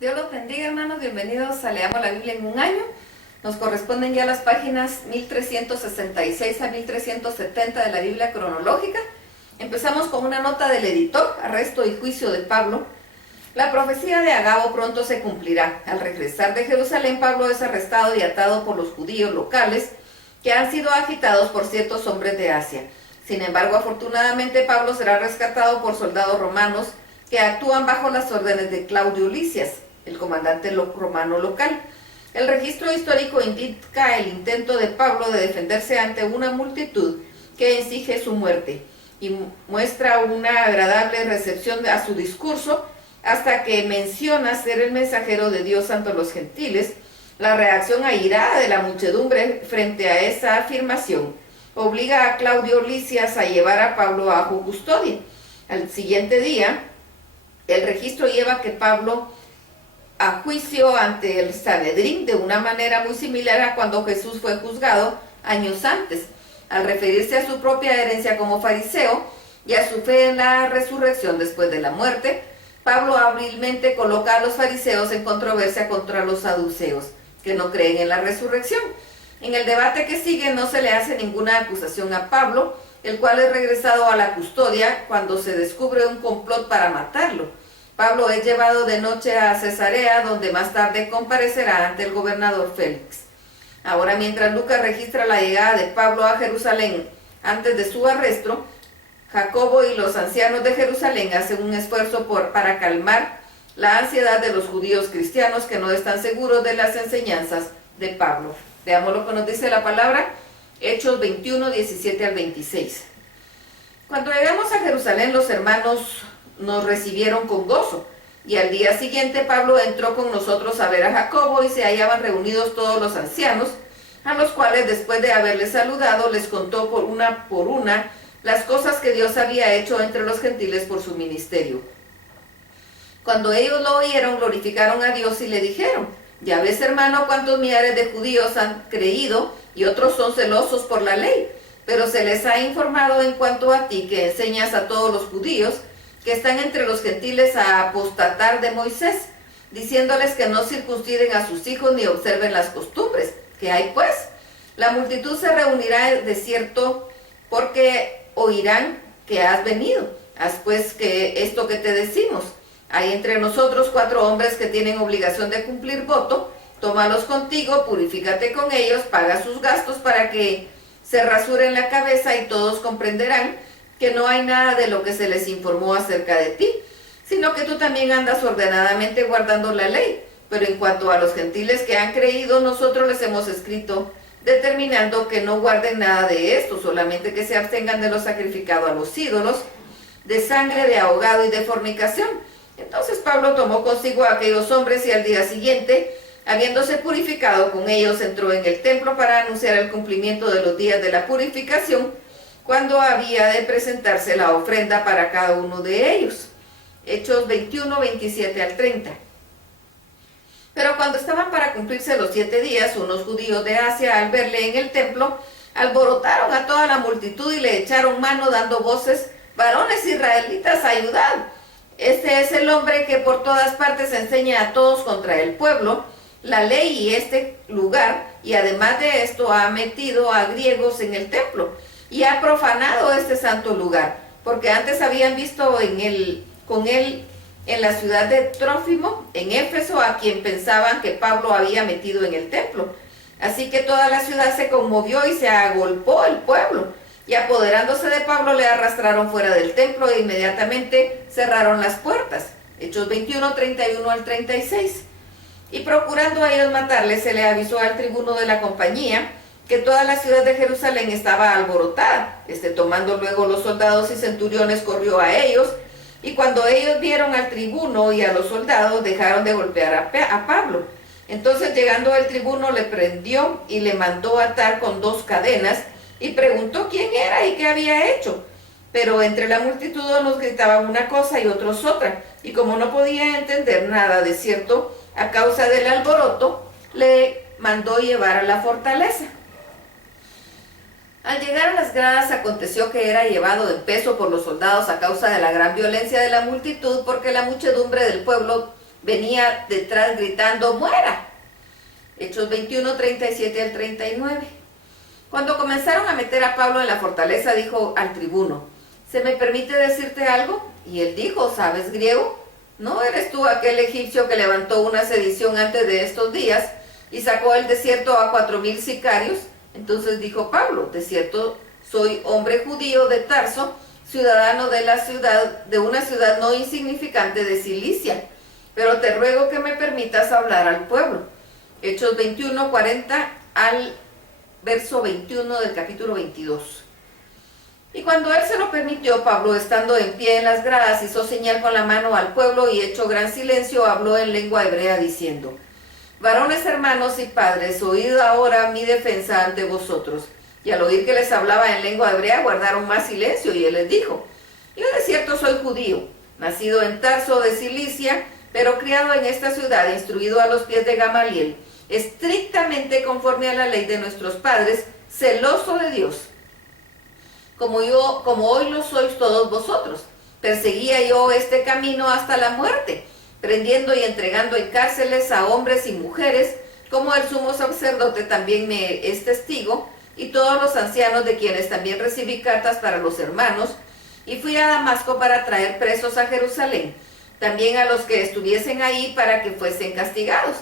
Dios los bendiga, hermanos, bienvenidos a Leamos la Biblia en un año. Nos corresponden ya las páginas 1366 a 1370 de la Biblia cronológica. Empezamos con una nota del editor, arresto y juicio de Pablo. La profecía de Agabo pronto se cumplirá. Al regresar de Jerusalén, Pablo es arrestado y atado por los judíos locales que han sido agitados por ciertos hombres de Asia. Sin embargo, afortunadamente, Pablo será rescatado por soldados romanos que actúan bajo las órdenes de Claudio Lisias, el comandante romano local. El registro histórico indica el intento de Pablo de defenderse ante una multitud que exige su muerte y muestra una agradable recepción a su discurso hasta que menciona ser el mensajero de Dios ante los gentiles. La reacción airada de la muchedumbre frente a esa afirmación obliga a Claudio Lisias a llevar a Pablo bajo custodia. Al siguiente día, el registro lleva que Pablo a juicio ante el Sanedrín de una manera muy similar a cuando Jesús fue juzgado años antes. Al referirse a su propia herencia como fariseo y a su fe en la resurrección después de la muerte, Pablo hábilmente coloca a los fariseos en controversia contra los saduceos, que no creen en la resurrección. En el debate que sigue no se le hace ninguna acusación a Pablo, el cual es regresado a la custodia cuando se descubre un complot para matarlo. Pablo es llevado de noche a Cesarea, donde más tarde comparecerá ante el gobernador Félix. Ahora, mientras Lucas registra la llegada de Pablo a Jerusalén antes de su arresto, Jacobo y los ancianos de Jerusalén hacen un esfuerzo para calmar la ansiedad de los judíos cristianos que no están seguros de las enseñanzas de Pablo. Veamos lo que nos dice la palabra, Hechos 21, 17 al 26. Cuando llegamos a Jerusalén, los hermanos nos recibieron con gozo, y al día siguiente Pablo entró con nosotros a ver a Jacobo, y se hallaban reunidos todos los ancianos, a los cuales después de haberles saludado les contó por una las cosas que Dios había hecho entre los gentiles por su ministerio. Cuando ellos lo oyeron, glorificaron a Dios y le dijeron: ya ves, hermano, cuántos millares de judíos han creído y otros son celosos por la ley, pero se les ha informado en cuanto a ti, que enseñas a todos los judíos que están entre los gentiles a apostatar de Moisés, diciéndoles que no circunciden a sus hijos ni observen las costumbres. ¿Qué hay pues? La multitud se reunirá de cierto, porque oirán que has venido. Haz pues que esto que te decimos. Hay entre nosotros 4 hombres que tienen obligación de cumplir voto. Tómalos contigo, purifícate con ellos, paga sus gastos para que se rasuren la cabeza, y todos comprenderán que no hay nada de lo que se les informó acerca de ti, sino que tú también andas ordenadamente guardando la ley. Pero en cuanto a los gentiles que han creído, nosotros les hemos escrito determinando que no guarden nada de esto, solamente que se abstengan de lo sacrificado a los ídolos, de sangre, de ahogado y de fornicación. Entonces Pablo tomó consigo a aquellos hombres, y al día siguiente, habiéndose purificado con ellos, entró en el templo para anunciar el cumplimiento de los días de la purificación, cuando había de presentarse la ofrenda para cada uno de ellos. Hechos 21, 27 al 30. Pero cuando estaban para cumplirse los 7 días, unos judíos de Asia, al verle en el templo, alborotaron a toda la multitud y le echaron mano dando voces: varones israelitas, ayudad. Este es el hombre que por todas partes enseña a todos contra el pueblo, la ley y este lugar, y además de esto ha metido a griegos en el templo y ha profanado este santo lugar, porque antes habían visto con él en la ciudad de Trófimo, en Éfeso, a quien pensaban que Pablo había metido en el templo. Así que toda la ciudad se conmovió y se agolpó el pueblo, y apoderándose de Pablo le arrastraron fuera del templo e inmediatamente cerraron las puertas. Hechos 21, 31 al 36. Y procurando a ellos matarle, se le avisó al tribuno de la compañía que toda la ciudad de Jerusalén estaba alborotada. Tomando luego los soldados y centuriones, corrió a ellos, y cuando ellos vieron al tribuno y a los soldados, dejaron de golpear a Pablo. Entonces, llegando el tribuno, le prendió y le mandó atar con 2 cadenas, y preguntó quién era y qué había hecho. Pero entre la multitud unos gritaban una cosa y otros otra, y como no podía entender nada de cierto a causa del alboroto, le mandó llevar a la fortaleza. Al llegar a las gradas, aconteció que era llevado en peso por los soldados a causa de la gran violencia de la multitud, porque la muchedumbre del pueblo venía detrás gritando ¡muera! Hechos 21, 37 al 39. Cuando comenzaron a meter a Pablo en la fortaleza, dijo al tribuno: ¿se me permite decirte algo? Y él dijo: ¿sabes griego? ¿No eres tú aquel egipcio que levantó una sedición antes de estos días y sacó del desierto a 4000 sicarios? Entonces dijo Pablo: de cierto soy hombre judío de Tarso, ciudadano de una ciudad no insignificante de Cilicia, pero te ruego que me permitas hablar al pueblo. Hechos 21, 40 al verso 21 del capítulo 22. Y cuando él se lo permitió, Pablo, estando en pie en las gradas, hizo señal con la mano al pueblo y, hecho gran silencio, habló en lengua hebrea diciendo: varones hermanos y padres, oíd ahora mi defensa ante vosotros. Y al oír que les hablaba en lengua hebrea, guardaron más silencio, y él les dijo: yo de cierto soy judío, nacido en Tarso de Cilicia, pero criado en esta ciudad, instruido a los pies de Gamaliel, estrictamente conforme a la ley de nuestros padres, celoso de Dios, como hoy lo sois todos vosotros. Perseguía yo este camino hasta la muerte, prendiendo y entregando en cárceles a hombres y mujeres, como el sumo sacerdote también me es testigo, y todos los ancianos, de quienes también recibí cartas para los hermanos, y fui a Damasco para traer presos a Jerusalén, también a los que estuviesen ahí para que fuesen castigados.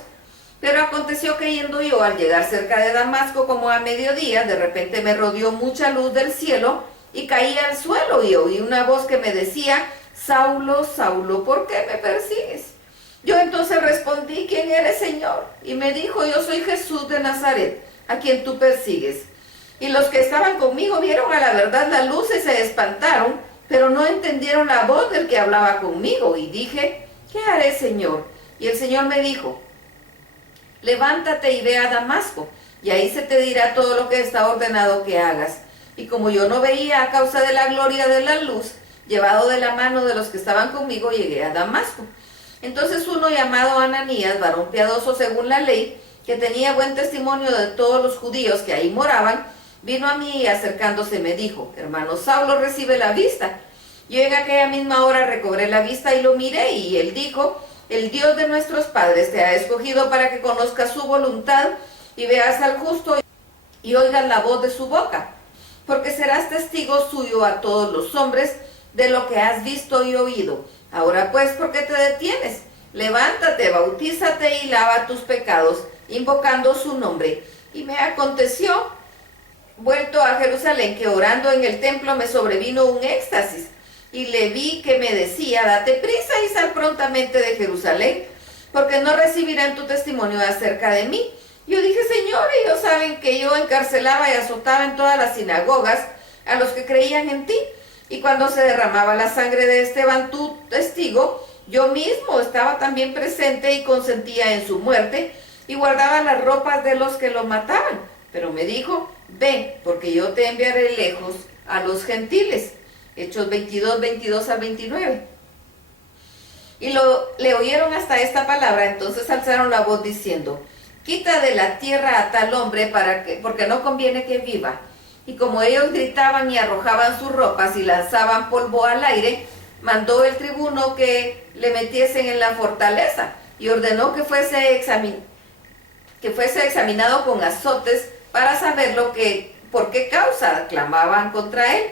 Pero aconteció que yendo yo, al llegar cerca de Damasco como a mediodía, de repente me rodeó mucha luz del cielo y caí al suelo, y oí una voz que me decía: Saulo, Saulo, ¿por qué me persigues? Yo entonces respondí: ¿quién eres, Señor? Y me dijo: yo soy Jesús de Nazaret, a quien tú persigues. Y los que estaban conmigo vieron a la verdad la luz y se espantaron, pero no entendieron la voz del que hablaba conmigo. Y dije: ¿qué haré, Señor? Y el Señor me dijo: levántate y ve a Damasco, y ahí se te dirá todo lo que está ordenado que hagas. Y como yo no veía a causa de la gloria de la luz, llevado de la mano de los que estaban conmigo, llegué a Damasco. Entonces uno llamado Ananías, varón piadoso según la ley, que tenía buen testimonio de todos los judíos que ahí moraban, vino a mí y acercándose me dijo: hermano Saulo, recibe la vista. Yo en aquella misma hora recobré la vista y lo miré, y él dijo: el Dios de nuestros padres te ha escogido para que conozcas su voluntad y veas al justo y oigas la voz de su boca, porque serás testigo suyo a todos los hombres de lo que has visto y oído. Ahora pues, ¿por qué te detienes? Levántate, bautízate y lava tus pecados, invocando su nombre. Y me aconteció, vuelto a Jerusalén, que orando en el templo me sobrevino un éxtasis, y le vi que me decía: date prisa y sal prontamente de Jerusalén, porque no recibirán tu testimonio acerca de mí. Yo dije: Señor, ellos saben que yo encarcelaba y azotaba en todas las sinagogas a los que creían en ti, y cuando se derramaba la sangre de Esteban, tu testigo, yo mismo estaba también presente y consentía en su muerte, y guardaba las ropas de los que lo mataban. Pero me dijo: ven, porque yo te enviaré lejos a los gentiles. Hechos 22, 22 al 29. Y le oyeron hasta esta palabra, entonces alzaron la voz diciendo: quita de la tierra a tal hombre, porque no conviene que viva. Y como ellos gritaban y arrojaban sus ropas y lanzaban polvo al aire, mandó el tribuno que le metiesen en la fortaleza, y ordenó que fuese examinado con azotes para saber por qué causa clamaban contra él.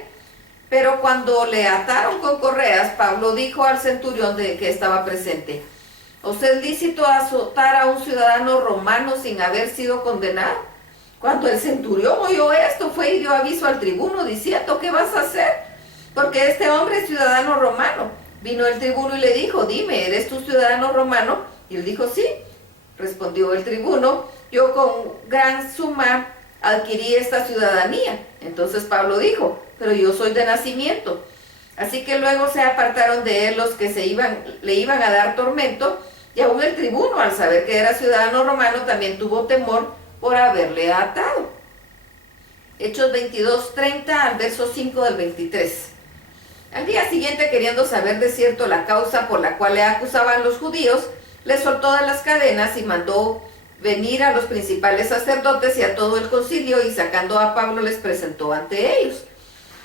Pero cuando le ataron con correas, Pablo dijo al centurión que estaba presente: ¿os es lícito azotar a un ciudadano romano sin haber sido condenado? Cuando el centurión oyó esto, fue y dio aviso al tribuno diciendo: ¿qué vas a hacer? Porque este hombre es ciudadano romano. Vino el tribuno y le dijo: dime, ¿eres tú ciudadano romano? Y él dijo: sí. Respondió el tribuno: yo con gran suma adquirí esta ciudadanía. Entonces Pablo dijo: pero yo soy de nacimiento. Así que luego se apartaron de él los que le iban a dar tormento, y aún el tribuno, al saber que era ciudadano romano, también tuvo temor por haberle atado. Hechos 22, 30 al verso 5 del 23. Al día siguiente, queriendo saber de cierto la causa por la cual le acusaban los judíos, le soltó de las cadenas y mandó venir a los principales sacerdotes y a todo el concilio, y sacando a Pablo les presentó ante ellos.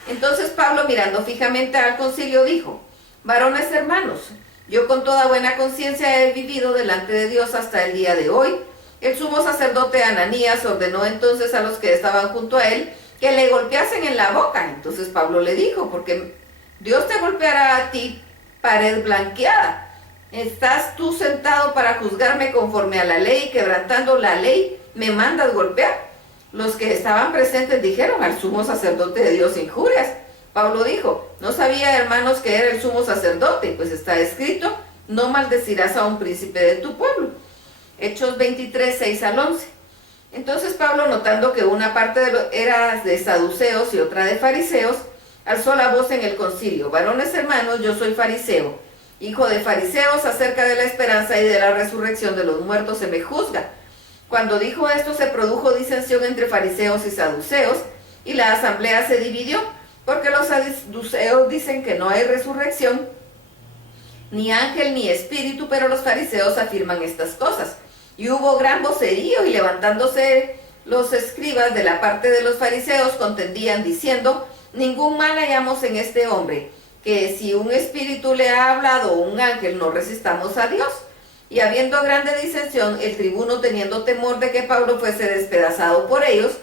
Entonces Pablo, mirando fijamente al concilio, dijo: varones hermanos, Yo con toda buena conciencia he vivido delante de Dios hasta el día de hoy. El sumo sacerdote Ananías ordenó entonces a los que estaban junto a él que le golpeasen en la boca. Entonces Pablo le dijo, porque Dios te golpeará a ti, pared blanqueada. ¿Estás tú sentado para juzgarme conforme a la ley, quebrantando la ley, me mandas golpear? Los que estaban presentes dijeron, al sumo sacerdote de Dios injurias. Pablo dijo, no sabía, hermanos, que era el sumo sacerdote, pues está escrito, no maldecirás a un príncipe de tu pueblo. Hechos 23, 6 al 11. Entonces Pablo, notando que una parte era de saduceos y otra de fariseos, alzó la voz en el concilio, varones hermanos, yo soy fariseo, hijo de fariseos, acerca de la esperanza y de la resurrección de los muertos se me juzga. Cuando dijo esto se produjo disensión entre fariseos y saduceos, y la asamblea se dividió, porque los saduceos dicen que no hay resurrección, ni ángel ni espíritu, pero los fariseos afirman estas cosas. Y hubo gran vocerío, y levantándose los escribas de la parte de los fariseos contendían diciendo, ningún mal hallamos en este hombre, que si un espíritu le ha hablado o un ángel no resistamos a Dios. Y habiendo grande disensión, el tribuno, teniendo temor de que Pablo fuese despedazado por ellos,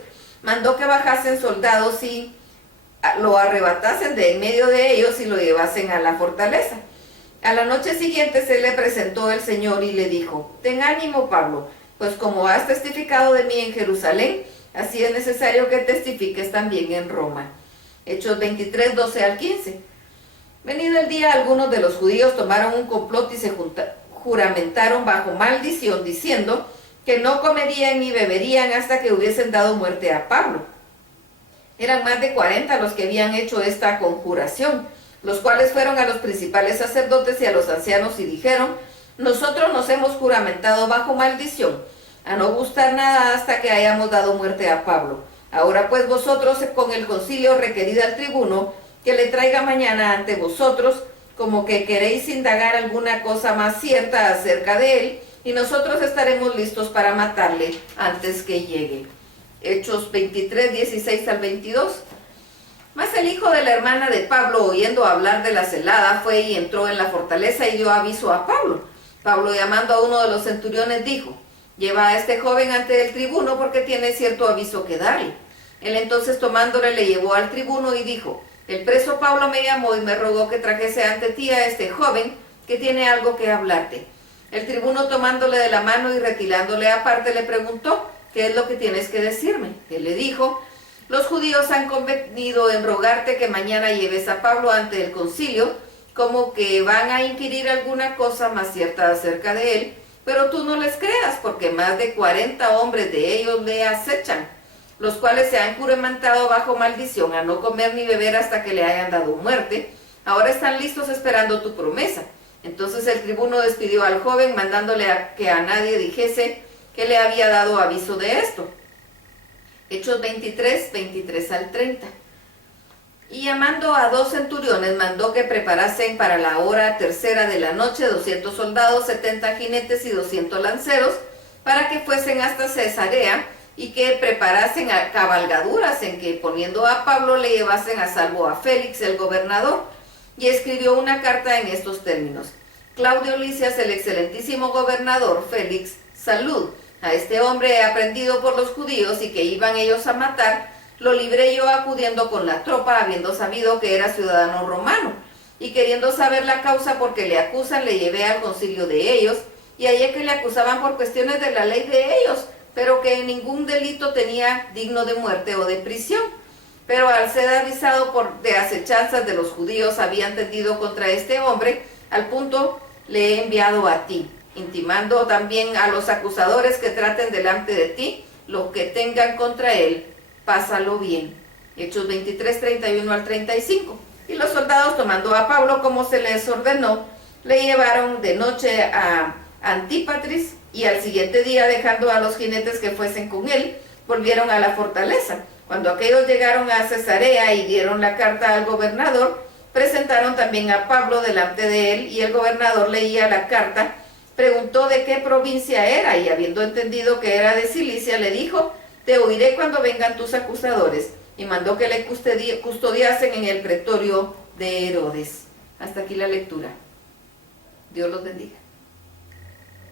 mandó que bajasen soldados y lo arrebatasen de en medio de ellos y lo llevasen a la fortaleza. A la noche siguiente se le presentó el Señor y le dijo, ten ánimo, Pablo, pues como has testificado de mí en Jerusalén, así es necesario que testifiques también en Roma. Hechos 23, 12 al 15. Venido el día, algunos de los judíos tomaron un complot y se juramentaron bajo maldición, diciendo que no comerían ni beberían hasta que hubiesen dado muerte a Pablo. Eran más de 40 los que habían hecho esta conjuración, los cuales fueron a los principales sacerdotes y a los ancianos y dijeron, nosotros nos hemos juramentado bajo maldición, a no gustar nada hasta que hayamos dado muerte a Pablo. Ahora pues vosotros con el concilio requerid al tribuno que le traiga mañana ante vosotros, como que queréis indagar alguna cosa más cierta acerca de él, y nosotros estaremos listos para matarle antes que llegue. Hechos 23, 16 al 22. Mas el hijo de la hermana de Pablo, oyendo hablar de la celada, fue y entró en la fortaleza y dio aviso a Pablo. Pablo, llamando a uno de los centuriones, dijo, lleva a este joven ante el tribuno porque tiene cierto aviso que darle. Él entonces tomándole le llevó al tribuno y dijo, el preso Pablo me llamó y me rogó que trajese ante ti a este joven que tiene algo que hablarte. El tribuno tomándole de la mano y retirándole aparte le preguntó, ¿qué es lo que tienes que decirme? Él le dijo, los judíos han convenido en rogarte que mañana lleves a Pablo ante el concilio, como que van a inquirir alguna cosa más cierta acerca de él, pero tú no les creas, porque más de 40 hombres de ellos le acechan, los cuales se han juramentado bajo maldición a no comer ni beber hasta que le hayan dado muerte. Ahora están listos esperando tu promesa. Entonces el tribuno despidió al joven, mandándole que a nadie dijese que le había dado aviso de esto. Hechos 23, 23 al 30. Y llamando a 2 centuriones, mandó que preparasen para la hora tercera de la noche 200 soldados, 70 jinetes y 200 lanceros, para que fuesen hasta Cesarea, y que preparasen a cabalgaduras en que, poniendo a Pablo, le llevasen a salvo a Félix, el gobernador. Y escribió una carta en estos términos. Claudio Lisias, el excelentísimo gobernador, Félix, salud. A este hombre he aprendido por los judíos y que iban ellos a matar, lo libré yo acudiendo con la tropa, habiendo sabido que era ciudadano romano. Y queriendo saber la causa por que le acusan, le llevé al concilio de ellos, y hallé que le acusaban por cuestiones de la ley de ellos, pero que ningún delito tenía digno de muerte o de prisión. Pero al ser avisado de acechanzas de los judíos, habían tendido contra este hombre, al punto le he enviado a ti, intimando también a los acusadores que traten delante de ti lo que tengan contra él, pásalo bien. Hechos 23, 31 al 35. Y los soldados, tomando a Pablo como se les ordenó, le llevaron de noche a Antípatris, y al siguiente día, dejando a los jinetes que fuesen con él, volvieron a la fortaleza. Cuando aquellos llegaron a Cesarea y dieron la carta al gobernador, presentaron también a Pablo delante de él, y el gobernador leía la carta, preguntó de qué provincia era, y habiendo entendido que era de Cilicia, le dijo, te oiré cuando vengan tus acusadores, y mandó que le custodiasen en el pretorio de Herodes. Hasta aquí la lectura. Dios los bendiga.